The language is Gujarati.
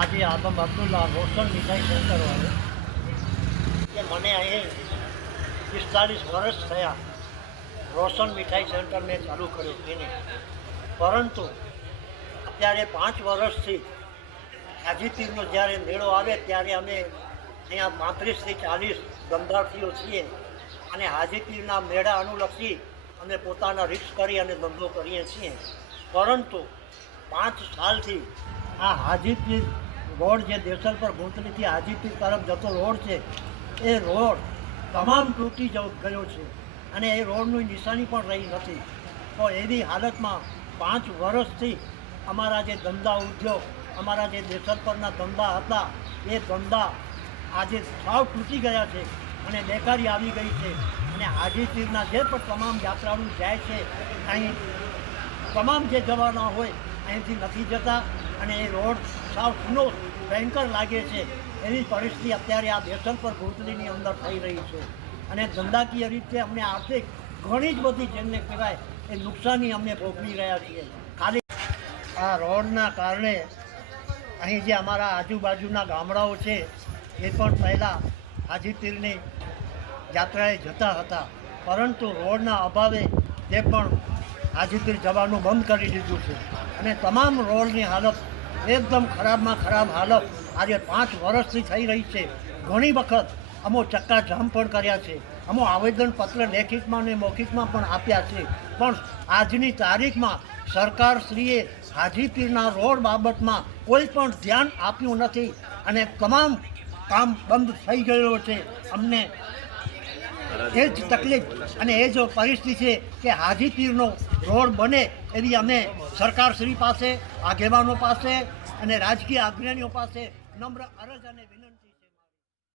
નામ અબ્દુલ્લા રોશન મીઠાઈ સેન્ટર વાળો. કે મને અહીં પિસ્તાલીસ વર્ષ થયા રોશન મીઠાઈ સેન્ટર મેં ચાલુ કર્યું એને પરંતુ અત્યારે પાંચ વર્ષથી હાજીપીરનો જ્યારે મેળો આવે ત્યારે અમે અહીંયા પાંત્રીસથી ચાલીસ ધંધાર્થીઓ છીએ અને હાજીપીરના મેળા અનુલક્ષી અમે પોતાના રિક્સ કરી અને ધંધો કરીએ છીએ. પરંતુ પાંચ સાલથી આ હાજીપીર રોડ જે દેસર પર ભૂતલીથી હાજીપીર તરફ જતો રોડ છે, એ રોડ તમામ તૂટી ગયો છે. અને એ રોડની નિશાની પણ રહી નથી. તો એવી હાલતમાં પાંચ વર્ષથી અમારા જે ધંધા ઉદ્યોગ, અમારા જે દેસર પરના ધંધા હતા, એ ધંધા આજે સાવ તૂટી ગયા છે અને બેકારી આવી ગઈ છે. અને હાજીપીરના જે પણ તમામ યાત્રાળુ જાય છે, અહીં તમામ જે જવાના હોય અહીંથી નથી જતા અને એ રોડ સાવ ખૂનો ભયંકર લાગે છે. એવી પરિસ્થિતિ અત્યારે આ બેસલ પર ભૂતલીની અંદર થઈ રહી છે. અને ધંધાકીય રીતે અમને આર્થિક ઘણી જ બધી જેમને કહેવાય એ નુકસાની અમને ભોગવી રહ્યા છીએ. ખાલી આ રોડના કારણે અહીં જે અમારા આજુબાજુના ગામડાઓ છે, એ પણ પહેલાં હાજીતીરની યાત્રાએ જતા હતા. પરંતુ રોડના અભાવે તે પણ હાજીપીર જવાનું બંધ કરી દીધું છે. અને તમામ રોડની હાલત એકદમ ખરાબમાં ખરાબ હાલત આજે પાંચ વર્ષથી થઈ રહી છે. ઘણી વખત અમો ચક્કાજામ પણ કર્યા છે. અમો આવેદનપત્ર લેખિતમાં અને મૌખિકમાં પણ આપ્યા છે. પણ આજની તારીખમાં સરકારશ્રીએ હાજીપીરના રોડ બાબતમાં કોઈ પણ ધ્યાન આપ્યું નથી અને તમામ કામ બંધ થઈ ગયેલો છે. અમને એ જ તકલીફ અને એ જ પરિસ્થિતિ છે કે હાજીપીરનો રોડ બને એવી અમે સરકારશ્રી પાસે, આગેવાનો પાસે અને રાજકીય અગ્રણીઓ પાસે નમ્ર અરજ અને વિનંતી